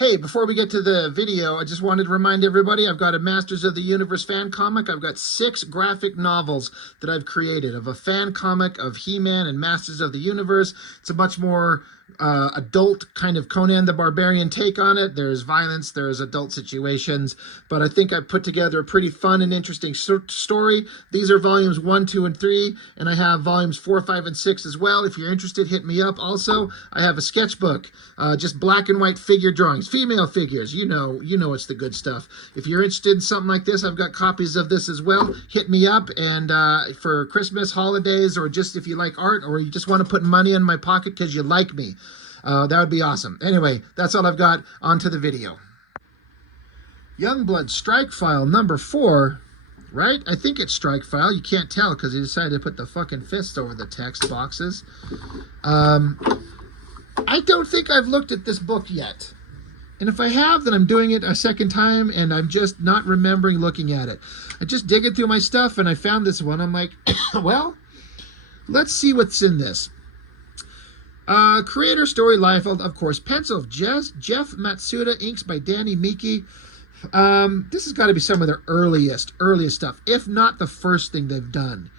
Hey, before we get to the video, I just wanted to remind everybody I've got a Masters of the Universe fan comic. I've got 6 graphic novels that I've created of a fan comic of He-Man and Masters of the Universe. It's a much more adult kind of Conan the Barbarian take on it. There's violence, there's adult situations, but I think I've put together a pretty fun and interesting story. These are volumes 1, 2, and 3, and I have volumes 4, 5, and 6 as well. If you're interested, hit me up. Also, I have a sketchbook, just black and white figure drawings, female figures. You know it's the good stuff. If you're interested in something like this, I've got copies of this as well. Hit me up, and for Christmas, holidays, or just if you like art, or you just want to put money in my pocket because you like me, that would be awesome. Anyway, that's all I've got. On to the video. Youngblood Strikefile number 4, right? I think it's Strikefile. You can't tell because he decided to put the fucking fist over the text boxes. I don't think I've looked at this book yet. And if I have, then I'm doing it a second time, and I'm just not remembering looking at it. I just digging through my stuff, and I found this one. I'm like, well, let's see what's in this. Creator story, Liefeld, of course. Pencil, Jeff Matsuda, inks by Danny Miki. This has got to be some of their earliest stuff, if not the first thing they've done.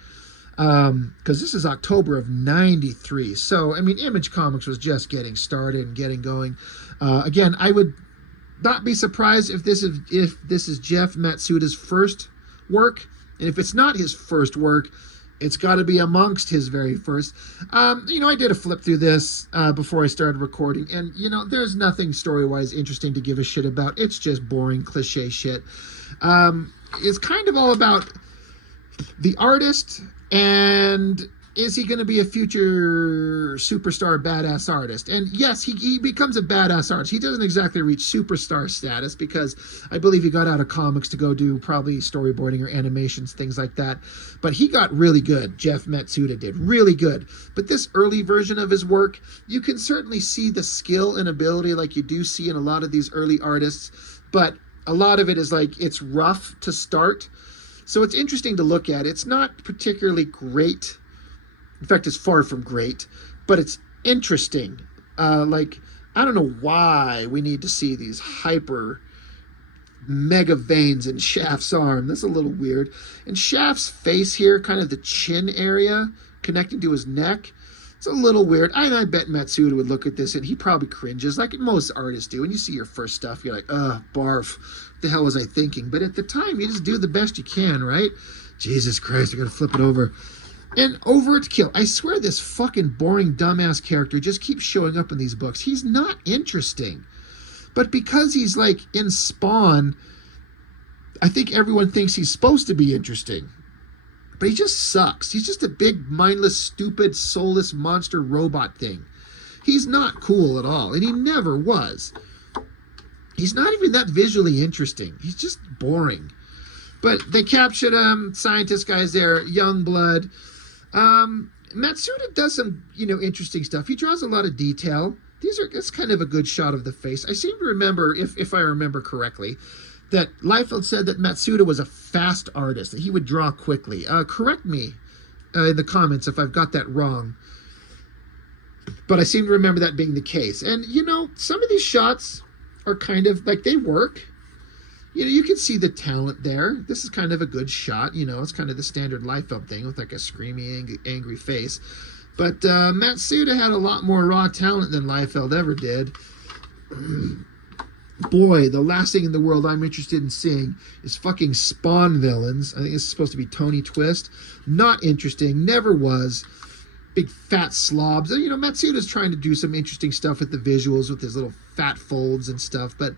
Because this is October of '93. So, I mean, Image Comics was just getting started and getting going. Again, I would not be surprised if this is Jeff Matsuda's first work. And if it's not his first work, it's got to be amongst his very first. I did a flip through this before I started recording. And, there's nothing story-wise interesting to give a shit about. It's just boring, cliche shit. It's kind of all about the artist, and is he going to be a future superstar badass artist? And yes, he becomes a badass artist. He doesn't exactly reach superstar status because I believe he got out of comics to go do probably storyboarding or animations, things like that. But he got really good. Jeff Matsuda did really good. But this early version of his work, you can certainly see the skill and ability like you do see in a lot of these early artists. But a lot of it is like, it's rough to start. So it's interesting to look at. It's not particularly great. In fact, it's far from great, but it's interesting. I don't know why we need to see these hyper mega veins in Shaft's arm. That's a little weird. And Shaft's face here, kind of the chin area connecting to his neck, it's a little weird. I bet Matsuda would look at this and he probably cringes like most artists do. When you see your first stuff, you're like, ugh, barf. What the hell was I thinking? But at the time, you just do the best you can, right? Jesus Christ, I gotta flip it over. And over to kill. I swear this fucking boring dumbass character just keeps showing up in these books. He's not interesting. But because he's like in Spawn, I think everyone thinks he's supposed to be interesting. But he just sucks. He's just a big, mindless, stupid, soulless monster robot thing. He's not cool at all, and he never was. He's not even that visually interesting. He's just boring. But they captured him. Scientist guy's there. Youngblood. Matsuda does some, interesting stuff. He draws a lot of detail. It's kind of a good shot of the face. I seem to remember, if I remember correctly, that Liefeld said that Matsuda was a fast artist, that he would draw quickly. Correct me in the comments if I've got that wrong. But I seem to remember that being the case. And, some of these shots are kind of like they work. You can see the talent there. This is kind of a good shot. It's kind of the standard Liefeld thing with like a screamy, angry face. But Matsuda had a lot more raw talent than Liefeld ever did. Boy, the last thing in the world I'm interested in seeing is fucking Spawn villains. I think this is supposed to be Tony Twist. Not interesting. Never was. Big fat slobs. And, Matsuda's trying to do some interesting stuff with the visuals, with his little fat folds and stuff. But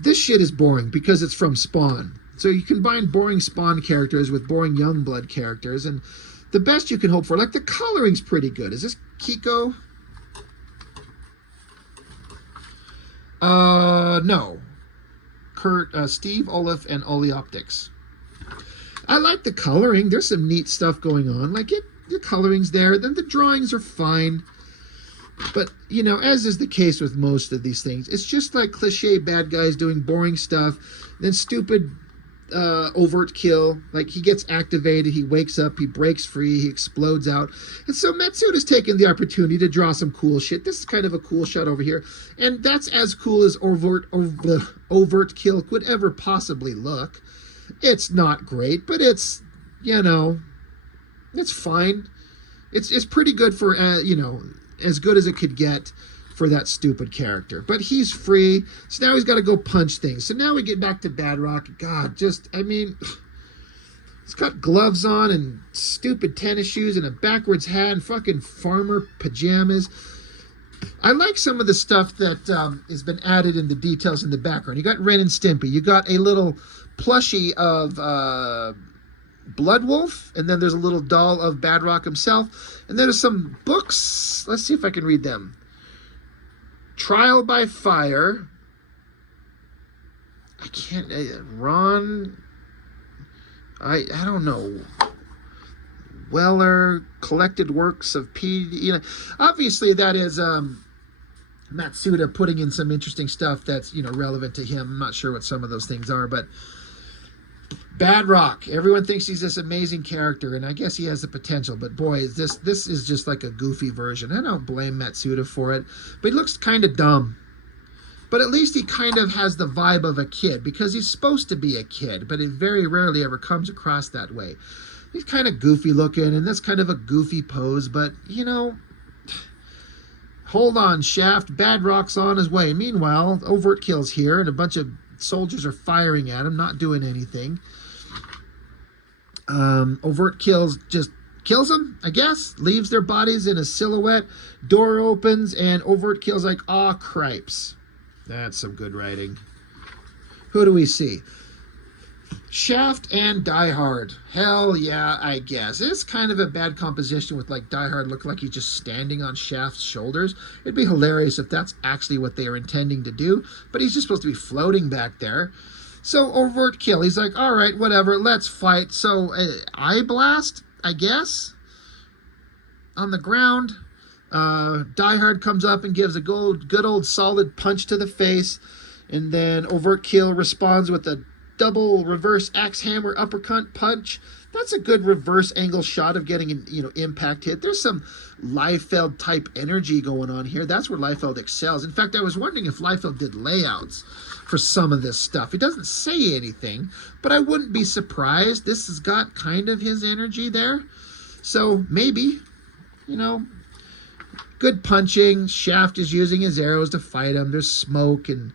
this shit is boring because it's from Spawn. So you combine boring Spawn characters with boring Youngblood characters, and the best you can hope for, like the coloring's pretty good. Is this Kiko? No. Kurt, Steve, Olaf, and Oli Optics. I like the coloring. There's some neat stuff going on. Like the coloring's there. Then the drawings are fine. But, as is the case with most of these things, it's just like cliche bad guys doing boring stuff, then stupid overt kill. Like, he gets activated, he wakes up, he breaks free, he explodes out. And so Matsuda's taken the opportunity to draw some cool shit. This is kind of a cool shot over here. And that's as cool as overt kill could ever possibly look. It's not great, but it's, you know, it's fine. It's pretty good for, you know, as good as it could get for that stupid character. But he's free, so now he's got to go punch things. So now we get back to Badrock. God, just, I mean, he's got gloves on and stupid tennis shoes and a backwards hat and fucking farmer pajamas. I like some of the stuff that has been added in the details in the background. You got Ren and Stimpy. You got a little plushie of Blood Wolf, and then there's a little doll of Badrock himself. And then there's some books. Let's see if I can read them. Trial by Fire. I can't. Ron. I don't know. Weller, Collected Works of P. You know, obviously that is Matsuda putting in some interesting stuff that's, you know, relevant to him. I'm not sure what some of those things are, but Badrock. Everyone thinks he's this amazing character, and I guess he has the potential. But boy, this is just like a goofy version. I don't blame Matsuda for it, but he looks kind of dumb. But at least he kind of has the vibe of a kid, because he's supposed to be a kid, but it very rarely ever comes across that way. He's kind of goofy looking, and that's kind of a goofy pose, but, you know, hold on, Shaft. Badrock's on his way. Meanwhile, overt kill's here, and a bunch of soldiers are firing at him, not doing anything. Overt kills just kills them, I guess. Leaves their bodies in a silhouette. Door opens, and overt kill's like, aw, cripes. That's some good writing. Who do we see? Shaft and Die Hard. Hell yeah, I guess. It's kind of a bad composition with, like, Die Hard look like he's just standing on Shaft's shoulders. It'd be hilarious if that's actually what they were intending to do, but he's just supposed to be floating back there. So overt kill. He's like, all right, whatever, let's fight. So eye blast, I guess, on the ground. Die Hard comes up and gives a good old solid punch to the face, and then overt kill responds with a double reverse axe hammer uppercut punch. That's a good reverse angle shot of getting an, you know, impact hit. There's some Liefeld type energy going on here. That's where Liefeld excels. In fact, I was wondering if Liefeld did layouts for some of this stuff. He doesn't say anything, but I wouldn't be surprised. This has got kind of his energy there. So maybe, you know, good punching. Shaft is using his arrows to fight him. There's smoke and,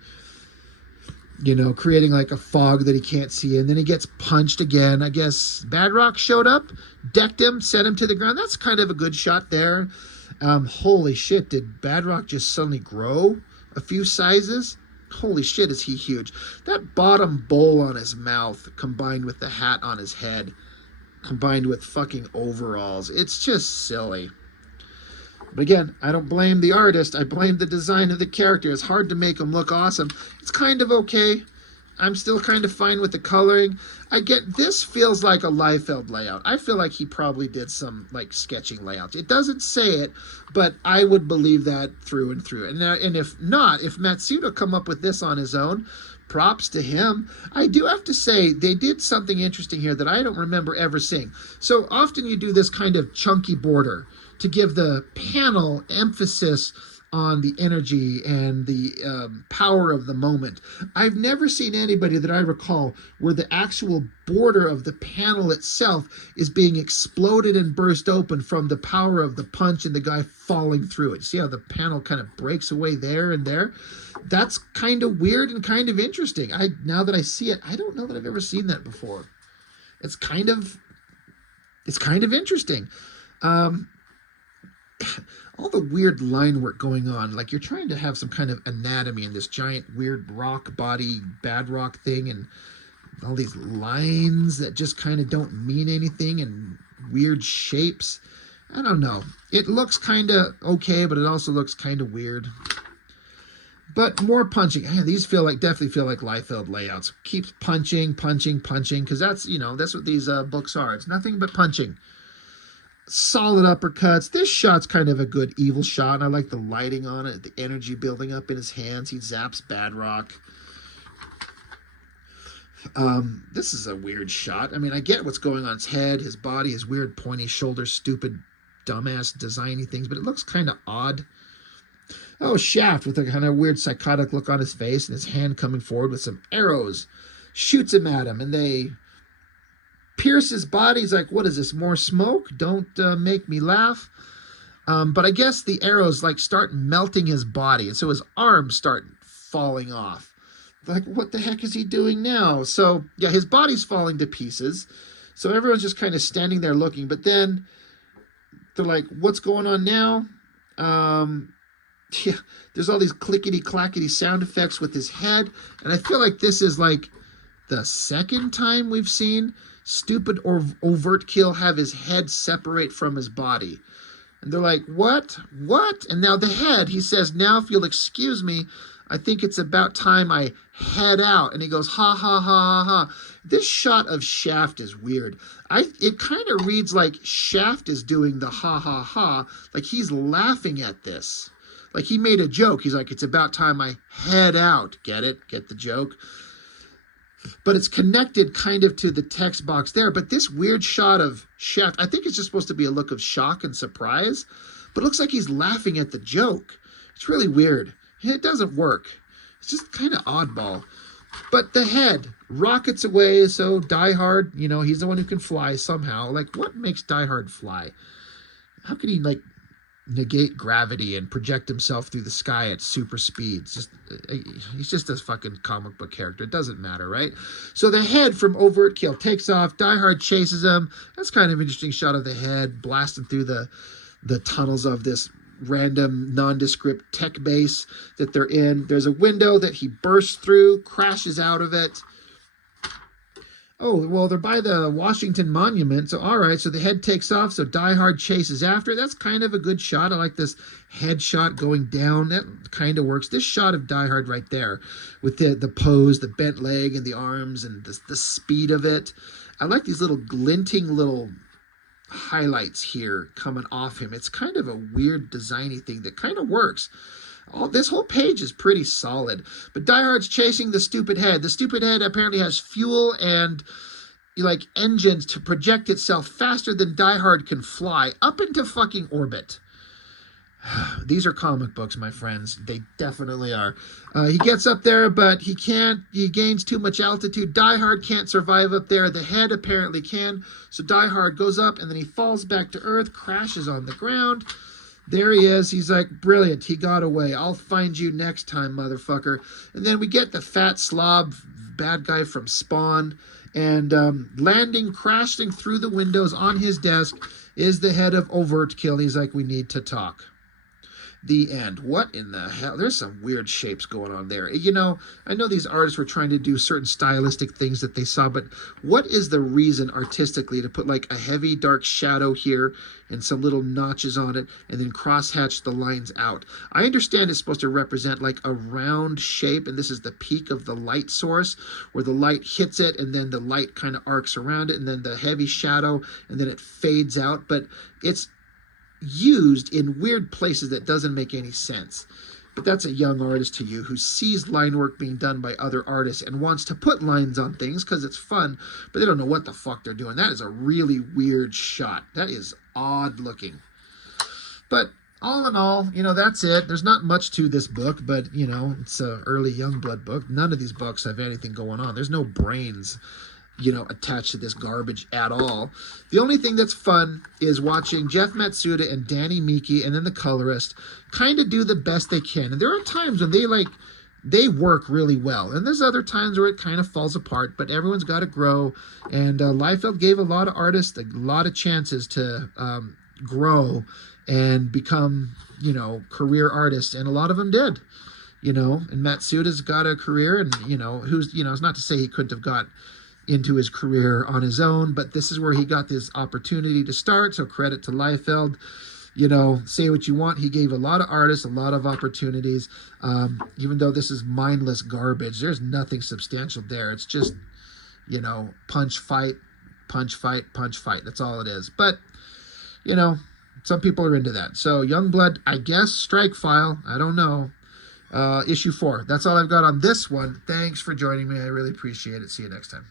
you know, creating like a fog that he can't see. And then he gets punched again. I guess Badrock showed up, decked him, sent him to the ground. That's kind of a good shot there. Holy shit, did Badrock just suddenly grow a few sizes? Holy shit, is he huge. That bottom bowl on his mouth, combined with the hat on his head, combined with fucking overalls. It's just silly. But again, I don't blame the artist. I blame the design of the character. It's hard to make him look awesome. It's kind of okay. I'm still kind of fine with the coloring. I get, this feels like a Liefeld layout. I feel like he probably did some, like, sketching layouts. It doesn't say it, but I would believe that through and through. And if not, if Matsuda come up with this on his own, props to him. I do have to say, they did something interesting here that I don't remember ever seeing. So often you do this kind of chunky border to give the panel emphasis on the energy and the power of the moment. I've never seen anybody that I recall where the actual border of the panel itself is being exploded and burst open from the power of the punch and the guy falling through it. See how the panel kind of breaks away there and there? That's kind of weird and kind of interesting. Now that I see it, I don't know that I've ever seen that before. It's kind of interesting. All the weird line work going on, like you're trying to have some kind of anatomy in this giant weird rock body Badrock thing, and all these lines that just kind of don't mean anything and weird shapes. I don't know. It looks kind of okay, but it also looks kind of weird. But more punching. These definitely feel like Liefeld layouts. Keep punching, because that's, you know, that's what these books are. It's nothing but punching. Solid uppercuts. This shot's kind of a good evil shot, and I like the lighting on it, the energy building up in his hands. He zaps Badrock. This is a weird shot. I mean, I get what's going on his head, his body, his weird pointy shoulders, stupid, dumbass, designy things, but it looks kind of odd. Oh, Shaft with a kind of weird psychotic look on his face and his hand coming forward with some arrows. Shoots him at him, and they pierce his body. He's like, what is this, more smoke? Don't make me laugh. But I guess the arrows like start melting his body, and so his arms start falling off. Like, what the heck is he doing now? So, yeah, his body's falling to pieces. So everyone's just kind of standing there looking. But then they're like, what's going on now? Yeah, there's all these clickety-clackety sound effects with his head. And I feel like this is like the second time we've seen stupid or overt kill have his head separate from his body. And they're like, what? What? And now the head, he says, now if you'll excuse me, I think it's about time I head out. And he goes, ha, ha, ha, ha, ha. This shot of Shaft is weird. It kind of reads like Shaft is doing the ha, ha, ha, like he's laughing at this. Like he made a joke. He's like, it's about time I head out. Get it? Get the joke? But it's connected kind of to the text box there. But this weird shot of Shaft, I think it's just supposed to be a look of shock and surprise, but it looks like he's laughing at the joke. It's really weird. It doesn't work. It's just kind of oddball. But the head rockets away, so Die Hard, you know, he's the one who can fly somehow. Like, what makes Die Hard fly? How can he, like, negate gravity and project himself through the sky at super speeds? He's just a fucking comic book character. It doesn't matter, right? So the head from Overt Kill takes off. Die Hard chases him. That's kind of an interesting shot of the head blasting through the tunnels of this random nondescript tech base that they're in. There's a window that he bursts through, crashes out of it. Oh, well, they're by the Washington Monument. So, all right, so the head takes off. So Die Hard chases after. That's kind of a good shot. I like this head shot going down. That kind of works. This shot of Die Hard right there with the pose, the bent leg and the arms and the speed of it. I like these little glinting little highlights here coming off him. It's kind of a weird designy thing that kind of works. This whole page is pretty solid. But Die Hard's chasing the stupid head. The stupid head apparently has fuel and like engines to project itself faster than Die Hard can fly up into fucking orbit. These are comic books, my friends. They definitely are. He gets up there, but he can't. He gains too much altitude. Die Hard can't survive up there. The head apparently can. So Die Hard goes up, and then he falls back to Earth, crashes on the ground. There he is. He's like, brilliant. He got away. I'll find you next time, motherfucker. And then we get the fat slob bad guy from Spawn. And landing, crashing through the windows on his desk is the head of Overt Kill. He's like, we need to talk. The end. What in the hell? There's some weird shapes going on there. You know, I know these artists were trying to do certain stylistic things that they saw, but what is the reason artistically to put like a heavy dark shadow here and some little notches on it and then crosshatch the lines out? I understand it's supposed to represent like a round shape, and this is the peak of the light source where the light hits it and then the light kind of arcs around it and then the heavy shadow and then it fades out, but it's used in weird places that doesn't make any sense. But that's a young artist to you who sees line work being done by other artists and wants to put lines on things because it's fun, but they don't know what the fuck they're doing. That is a really weird shot. That is odd looking. But all in all, you know, that's it. There's not much to this book, but, you know, it's an early Youngblood book. None of these books have anything going on. There's no brains, you know, attached to this garbage at all. The only thing that's fun is watching Jeff Matsuda and Danny Miki and then the colorist kind of do the best they can. And there are times when they work really well. And there's other times where it kind of falls apart, but everyone's got to grow. And Liefeld gave a lot of artists a lot of chances to grow and become, you know, career artists. And a lot of them did, you know, and Matsuda's got a career and, you know, who's, you know, it's not to say he couldn't have got into his career on his own, but this is where he got this opportunity to start. So credit to Liefeld. You know, say what you want. He gave a lot of artists a lot of opportunities. Even though this is mindless garbage, there's nothing substantial there. It's just, you know, punch, fight, punch, fight, punch, fight. That's all it is. But, you know, some people are into that. So Youngblood, I guess, Strikefile. I don't know. issue 4. That's all I've got on this one. Thanks for joining me. I really appreciate it. See you next time.